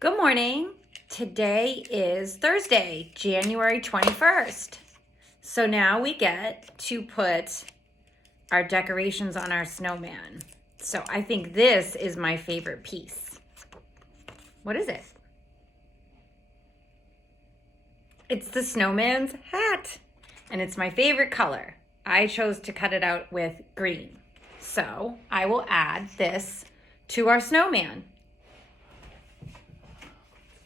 Good morning. Today is Thursday, January 21st. So now we get to put our decorations on our snowman. So I think this is my favorite piece. What is it? It's the snowman's hat, and it's my favorite color. I chose to cut it out with green. So I will add this to our snowman.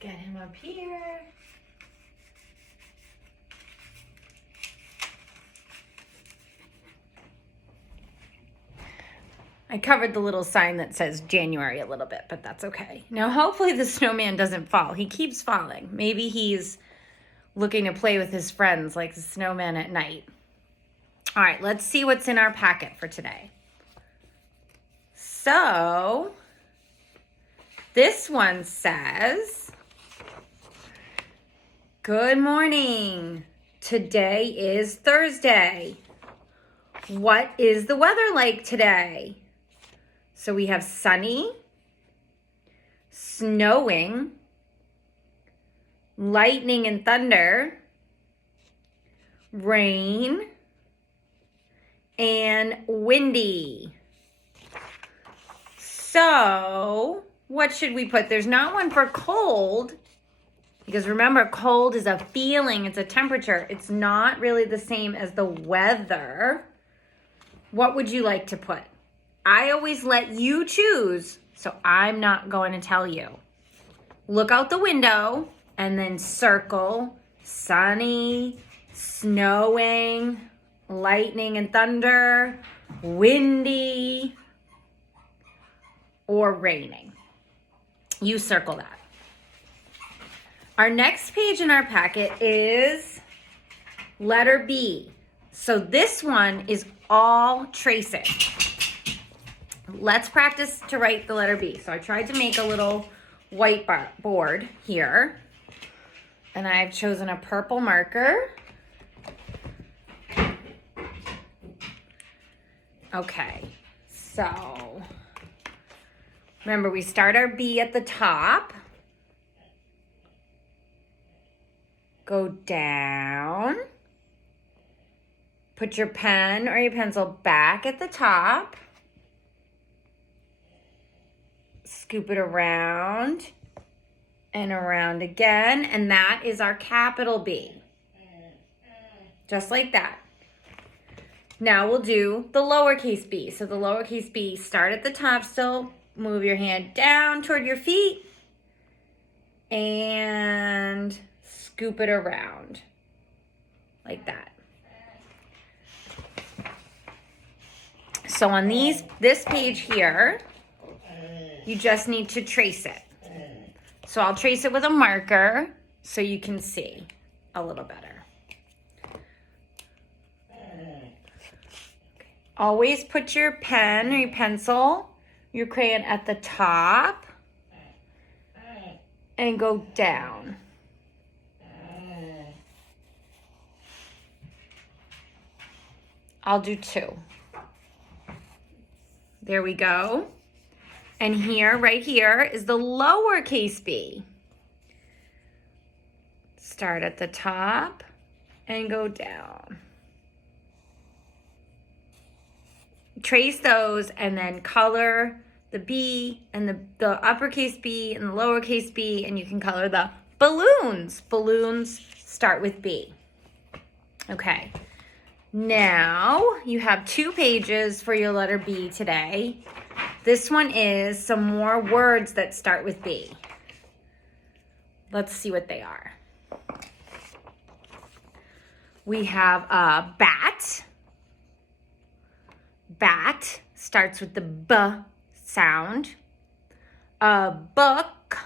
Get him up here. I covered the little sign that says January a little bit, but that's okay. Now, hopefully the snowman doesn't fall. He keeps falling. Maybe he's looking to play with his friends like the snowman at night. All right, let's see what's in our packet for today. So, this one says, good morning. Today is Thursday. What is the weather like today? So we have sunny, snowing, lightning and thunder, rain, and windy. So what should we put? There's not one for cold, because remember, cold is a feeling, it's a temperature. It's not really the same as the weather. What would you like to put? I always let you choose, so I'm not going to tell you. Look out the window and then circle sunny, snowing, lightning and thunder, windy, or raining. You circle that. Our next page in our packet is letter B. So this one is all tracing. Let's practice to write the letter B. So I tried to make a little white board here. And I've chosen a purple marker. Okay, so remember, we start our B at the top. Go down. Put your pen or your pencil back at the top. Scoop it around and around again. And that is our capital B. Just like that. Now we'll do the lowercase b. So the lowercase b, start at the top still. Move your hand down toward your feet. And scoop it around. Like that. So on this page here, you just need to trace it. So I'll trace it with a marker so you can see a little better. Always put your pen or your pencil, your crayon at the top and go down. I'll do 2. There we go. And here, right here, is the lowercase b. Start at the top and go down. Trace those and then color the B and the uppercase B and the lowercase b, and you can color the balloons. Balloons start with B. Okay. Now you have 2 pages for your letter B today. This one is some more words that start with B. Let's see what they are. We have a bat. Bat starts with the B sound. A book.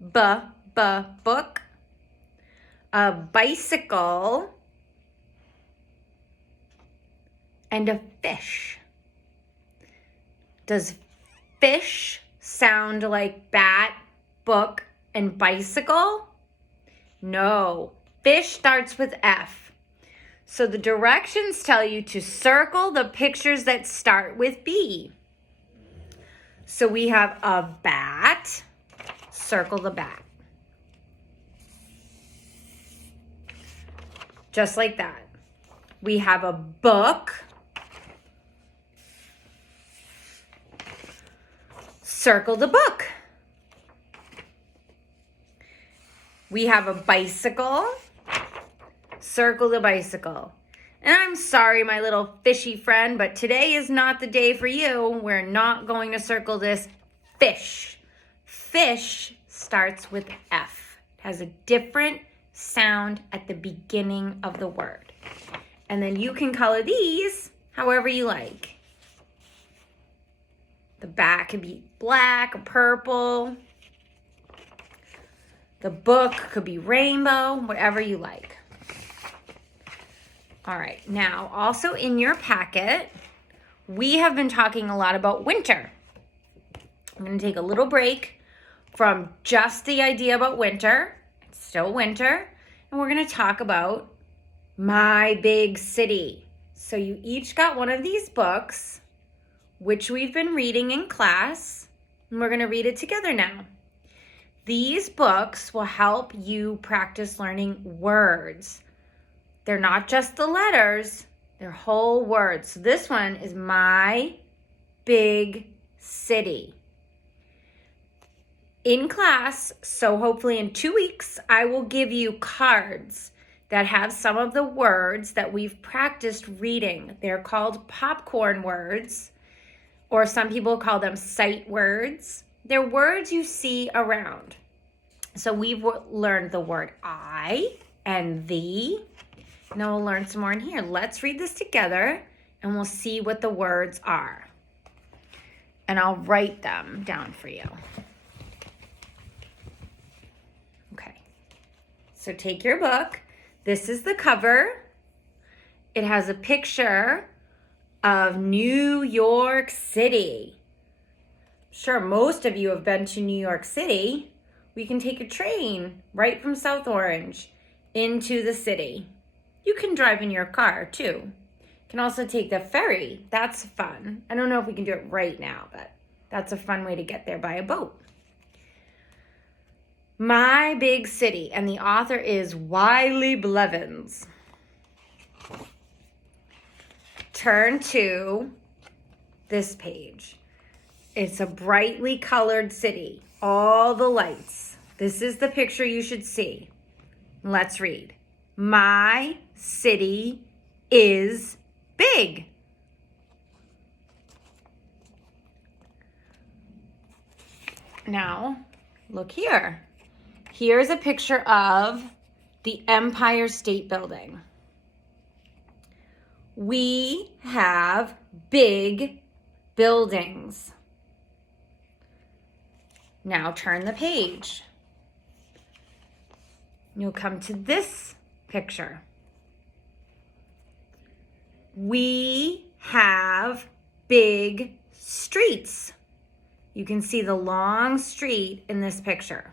Book. A bicycle. And a fish. Does fish sound like bat, book, and bicycle? No. Fish starts with F. So the directions tell you to circle the pictures that start with B. So we have a bat, circle the back. Just like that. We have a book. Circle the book. We have a bicycle. Circle the bicycle. And I'm sorry, my little fishy friend, but today is not the day for you. We're not going to circle this fish. Fish starts with F. It has a different sound at the beginning of the word. And then you can color these however you like. The back could be black or purple. The book could be rainbow, whatever you like. All right, now also in your packet, we have been talking a lot about winter. I'm going to take a little break from just the idea about winter. It's still winter. And we're going to talk about my big city. So you each got one of these books, which we've been reading in class. And we're going to read it together now. These books will help you practice learning words. They're not just the letters, they're whole words. So this one is my big city. In class, so hopefully in 2 weeks, I will give you cards that have some of the words that we've practiced reading. They're called popcorn words, or some people call them sight words. They're words you see around. So we've learned the word I and the. Now we'll learn some more in here. Let's read this together and we'll see what the words are. And I'll write them down for you. Okay. So take your book. This is the cover. It has a picture of New York City. Sure, most of you have been to New York City. We can take a train right from South Orange into the city. You can drive in your car too. You can also take the ferry. That's fun. I don't know if we can do it right now, but that's a fun way to get there by a boat. My Big City, and the author is Wiley Blevins. Turn to this page. It's a brightly colored city. All the lights. This is the picture you should see. Let's read. My city is big. Now, look here. Here's a picture of the Empire State Building. We have big buildings. Now turn the page. You'll come to this picture. We have big streets. You can see the long street in this picture.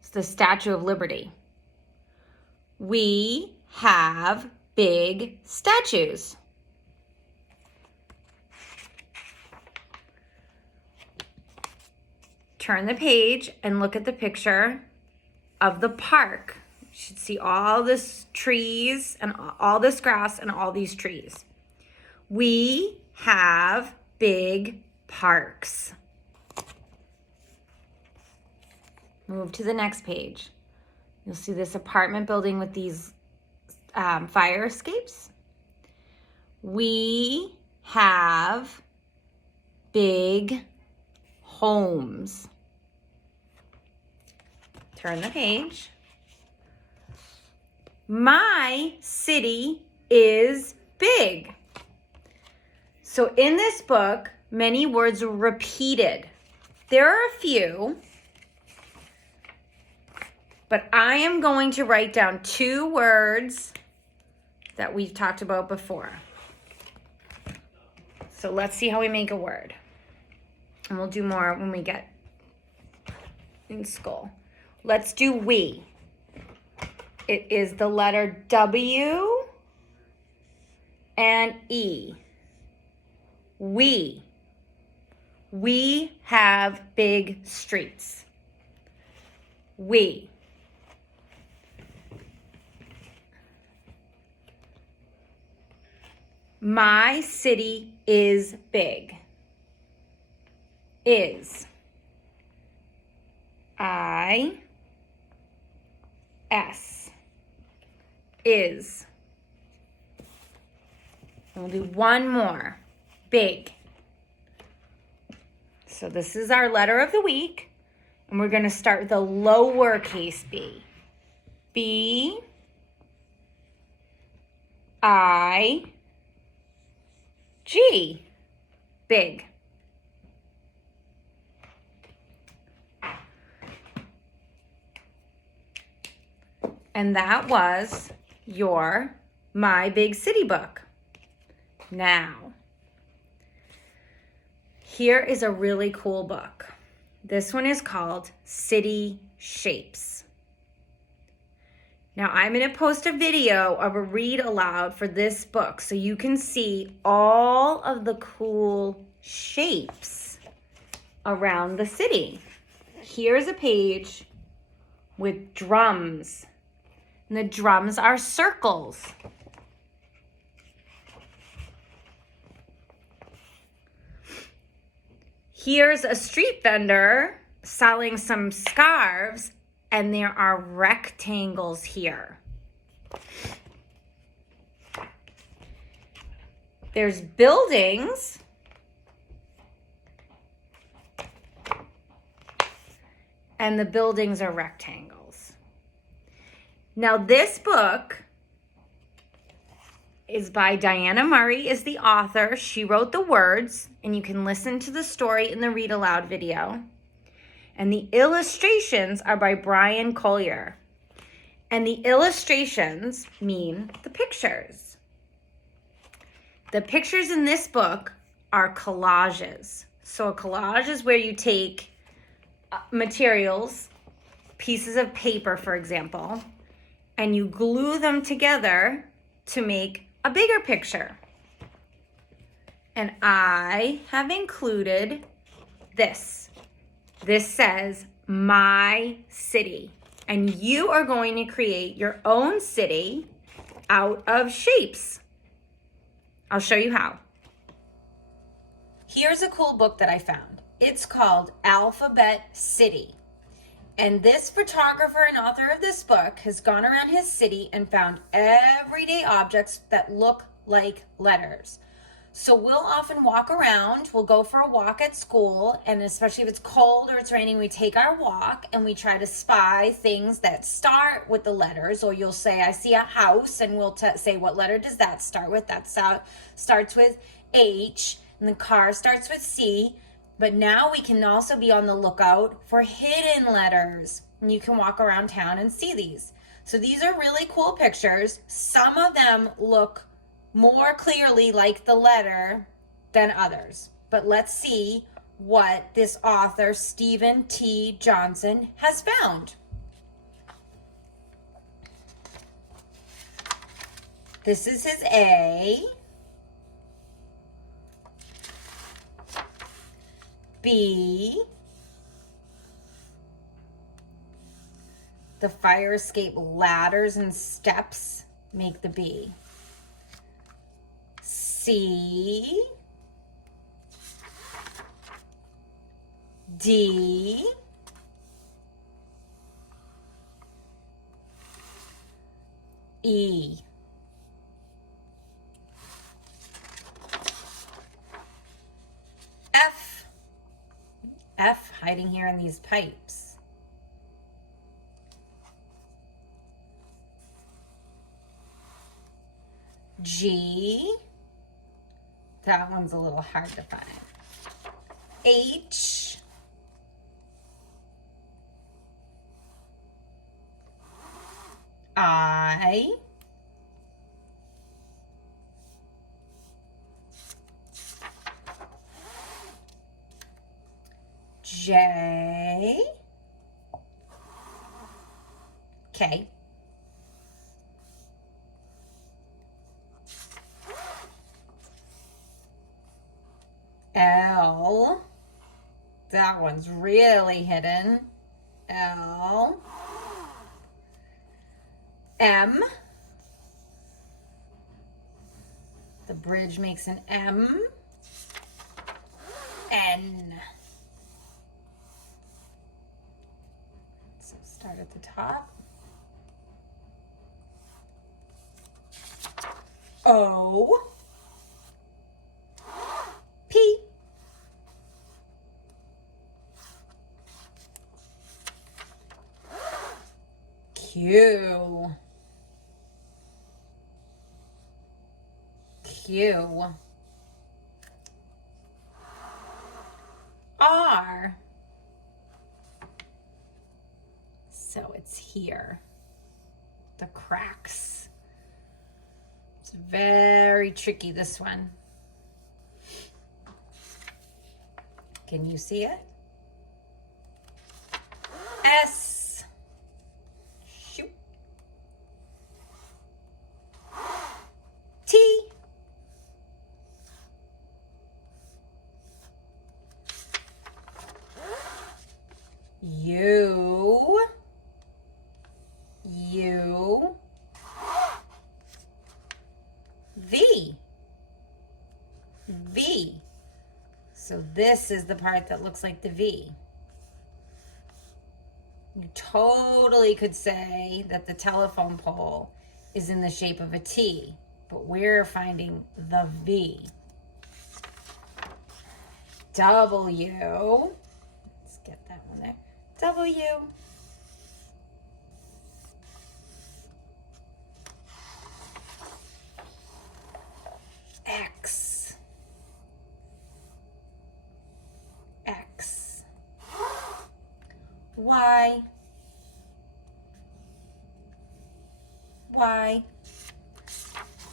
It's the Statue of Liberty. We have big statues. Turn the page and look at the picture of the park. You should see all this trees and all this grass and all these trees. We have big parks. Move to the next page. You'll see this apartment building with these fire escapes. We have big homes. Turn the page. My city is big. So in this book, many words are repeated. There are a few, but I am going to write down 2 words that we've talked about before. So let's see how we make a word. And we'll do more when we get in school. Let's do we. It is the letter W and E. We. We have big streets. We. My city is big. Is. I. S. Is. We'll do one more. Big. So this is our letter of the week. And we're going to start with a lowercase b. B. I. G. Big. And that was your My Big City book. Now, here is a really cool book. This one is called City Shapes. Now, I'm going to post a video of a read aloud for this book so you can see all of the cool shapes around the city. Here's a page with drums. And the drums are circles. Here's a street vendor selling some scarves, and there are rectangles here. There's buildings. And the buildings are rectangles. Now this book is by Diana Murray, is the author. She wrote the words, and you can listen to the story in the read aloud video. And the illustrations are by Brian Collier. And the illustrations mean the pictures. The pictures in this book are collages. So a collage is where you take materials, pieces of paper, for example, and you glue them together to make a bigger picture. And I have included this. This says my city. And you are going to create your own city out of shapes. I'll show you how. Here's a cool book that I found. It's called Alphabet City. And this photographer and author of this book has gone around his city and found everyday objects that look like letters. So we'll often walk around, we'll go for a walk at school, and especially if it's cold or it's raining, we take our walk and we try to spy things that start with the letters. Or you'll say, I see a house, and we'll say, what letter does that start with? That starts with H, and the car starts with C. But now we can also be on the lookout for hidden letters. And you can walk around town and see these. So these are really cool pictures. Some of them look more clearly like the letter than others. But let's see what this author, Stephen T. Johnson, has found. This is his A. B. The fire escape ladders and steps make the B. C. D. E. F hiding here in these pipes. G. That one's a little hard to find. H. I. J. K. L. That one's really hidden. L. M. The bridge makes an M. N. So start at the top. O. P. Q. Q. R. So it's here. The cracks. It's very tricky, this one. Can you see it? S. Shoot. T. U. U. V. V. So this is the part that looks like the V. You totally could say that the telephone pole is in the shape of a T, but we're finding the V. W. Let's get that one there. W. X. X. Y. Y.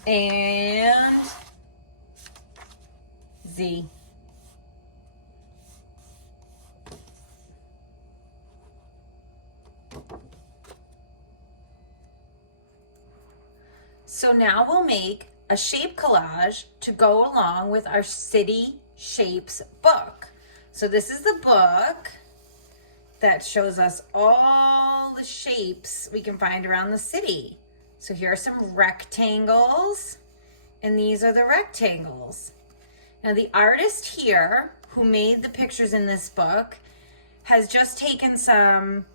And Z. So now we'll make a shape collage to go along with our City Shapes book. So this is the book that shows us all the shapes we can find around the city. So here are some rectangles, and these are the rectangles. Now the artist here who made the pictures in this book has just taken some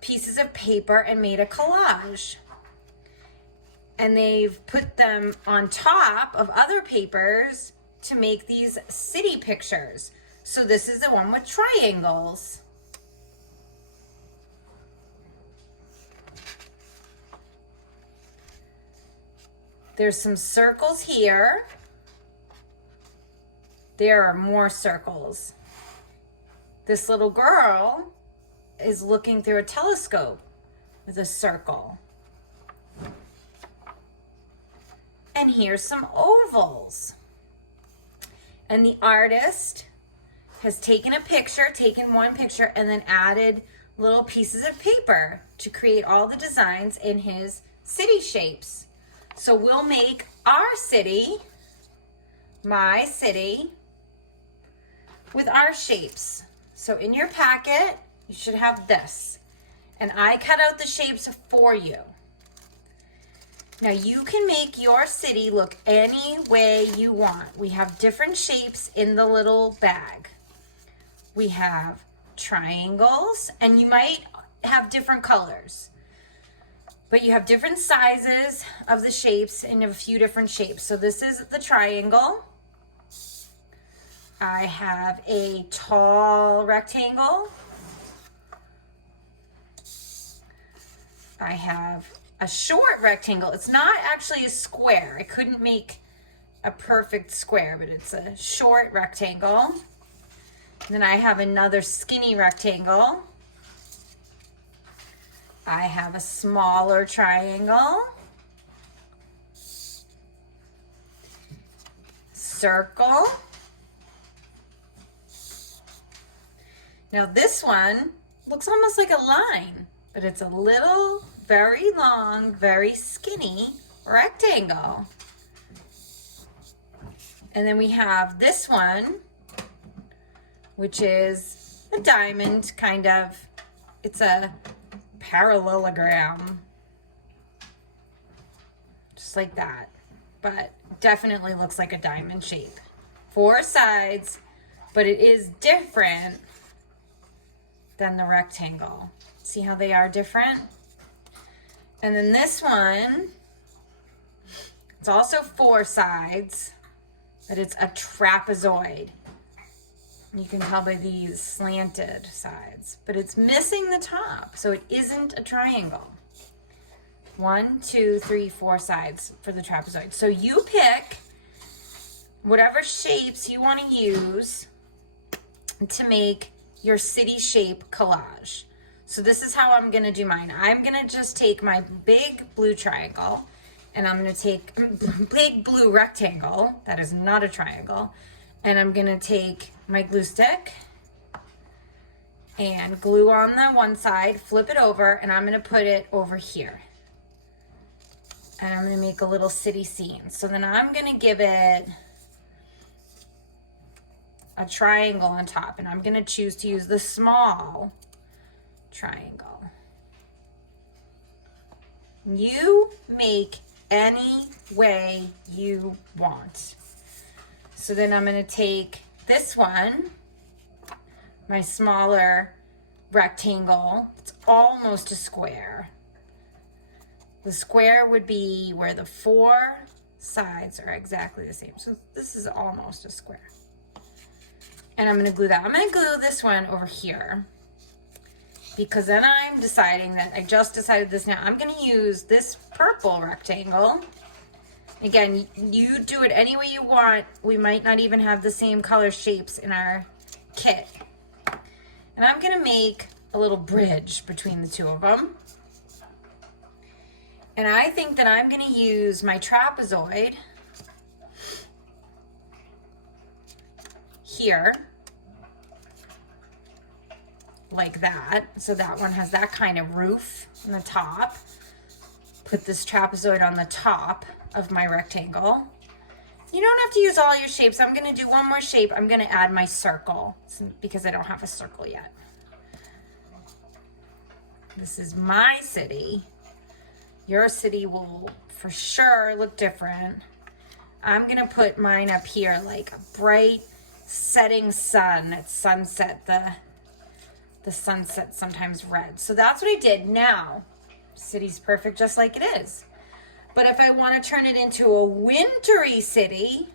pieces of paper and made a collage. And they've put them on top of other papers to make these city pictures. So this is the one with triangles. There's some circles here. There are more circles. This little girl is looking through a telescope with a circle. And here's some ovals. And the artist has taken one picture, and then added little pieces of paper to create all the designs in his city shapes. So we'll make our city, my city, with our shapes. So in your packet, you should have this. And I cut out the shapes for you. Now you can make your city look any way you want. We have different shapes in the little bag. We have triangles, and you might have different colors. But you have different sizes of the shapes and a few different shapes. So this is the triangle. I have a tall rectangle. I have a short rectangle. It's not actually a square. I couldn't make a perfect square, but it's a short rectangle. And then I have another skinny rectangle. I have a smaller triangle. Circle. Now this one looks almost like a line, but it's a little, very long, very skinny rectangle. And then we have this one, which is a diamond, kind of. It's a parallelogram. Just like that. But definitely looks like a diamond shape. 4 sides, but it is different than the rectangle. See how they are different? And then this one, it's also 4 sides, but it's a trapezoid. You can tell by these slanted sides, but it's missing the top, so it isn't a triangle. 1, 2, 3, 4 sides for the trapezoid. So you pick whatever shapes you want to use to make your city shape collage. So this is how I'm going to do mine. I'm going to just take my big blue triangle, and I'm going to take big blue rectangle, that is not a triangle, and I'm going to take my glue stick and glue on the one side, flip it over, and I'm going to put it over here. And I'm going to make a little city scene. So then I'm going to give it a triangle on top, and I'm going to choose to use the small triangle. You make any way you want. So then I'm going to take this one, my smaller rectangle. It's almost a square. The square would be where the 4 sides are exactly the same. So this is almost a square. And I'm going to glue that. I'm going to glue this one over here, because then I'm deciding that I just decided this now. I'm going to use this purple rectangle. Again, you do it any way you want. We might not even have the same color shapes in our kit. And I'm going to make a little bridge between the two of them. And I think that I'm going to use my trapezoid here, like that. So that one has that kind of roof on the top. Put this trapezoid on the top of my rectangle. You don't have to use all your shapes. I'm going to do one more shape. I'm going to add my circle because I don't have a circle yet. This is my city. Your city will for sure look different. I'm going to put mine up here like a bright setting sun at sunset. The sunset sometimes red. So that's what I did. Now, city's perfect just like it is. But if I want to turn it into a wintry city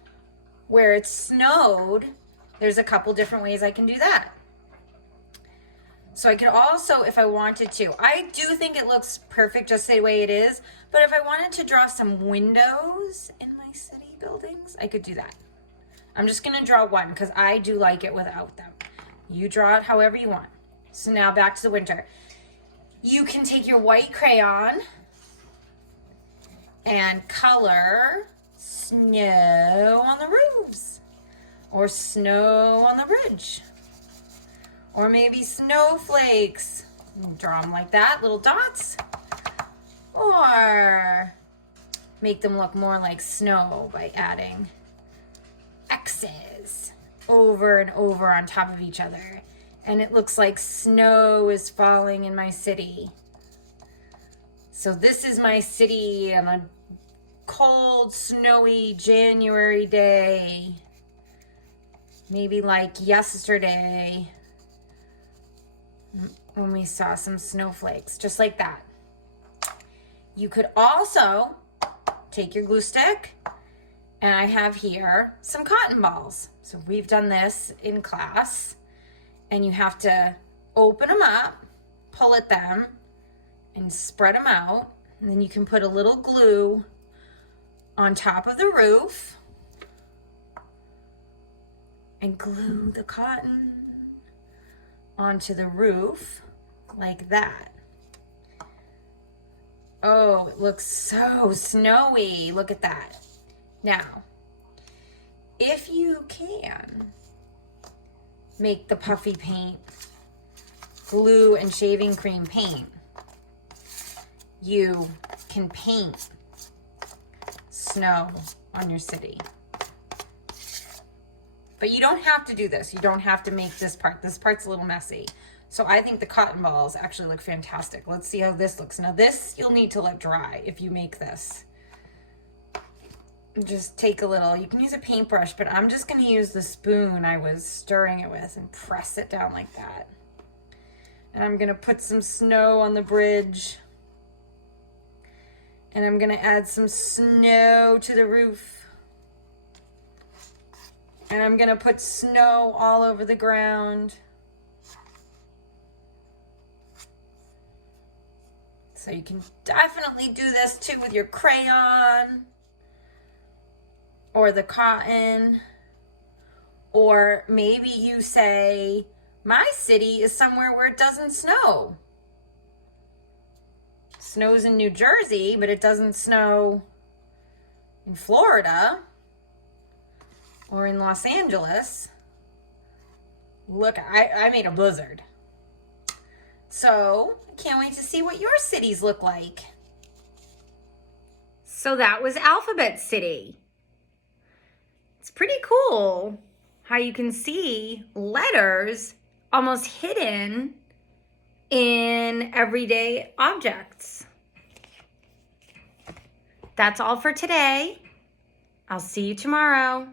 where it snowed, there's a couple different ways I can do that. So I could also, if I wanted to, I do think it looks perfect just the way it is, but if I wanted to draw some windows in my city buildings, I could do that. I'm just going to draw one because I do like it without them. You draw it however you want. So now back to the winter. You can take your white crayon and color snow on the roofs, or snow on the bridge, or maybe snowflakes. Draw them like that, little dots, or make them look more like snow by adding X's over and over on top of each other. And it looks like snow is falling in my city. So this is my city on a cold, snowy January day. Maybe like yesterday when we saw some snowflakes, just like that. You could also take your glue stick, and I have here some cotton balls. So we've done this in class, and you have to open them up, pull at them, and spread them out. And then you can put a little glue on top of the roof and glue the cotton onto the roof like that. Oh, it looks so snowy. Look at that. Now, if you can make the puffy paint glue and shaving cream paint, you can paint snow on your city. But you don't have to do this. You don't have to make this part. This part's a little messy. So I think the cotton balls actually look fantastic. Let's see how this looks. Now this you'll need to let dry if you make this. Just take a little, you can use a paintbrush, but I'm just going to use the spoon I was stirring it with and press it down like that. And I'm going to put some snow on the bridge. And I'm going to add some snow to the roof. And I'm going to put snow all over the ground. So you can definitely do this too with your crayon or the cotton. Or maybe you say, my city is somewhere where it doesn't snow. Snows in New Jersey, but it doesn't snow in Florida or in Los Angeles. Look, I made a blizzard. So, I can't wait to see what your cities look like. So that was Alphabet City. It's pretty cool how you can see letters almost hidden in everyday objects. That's all for today. I'll see you tomorrow.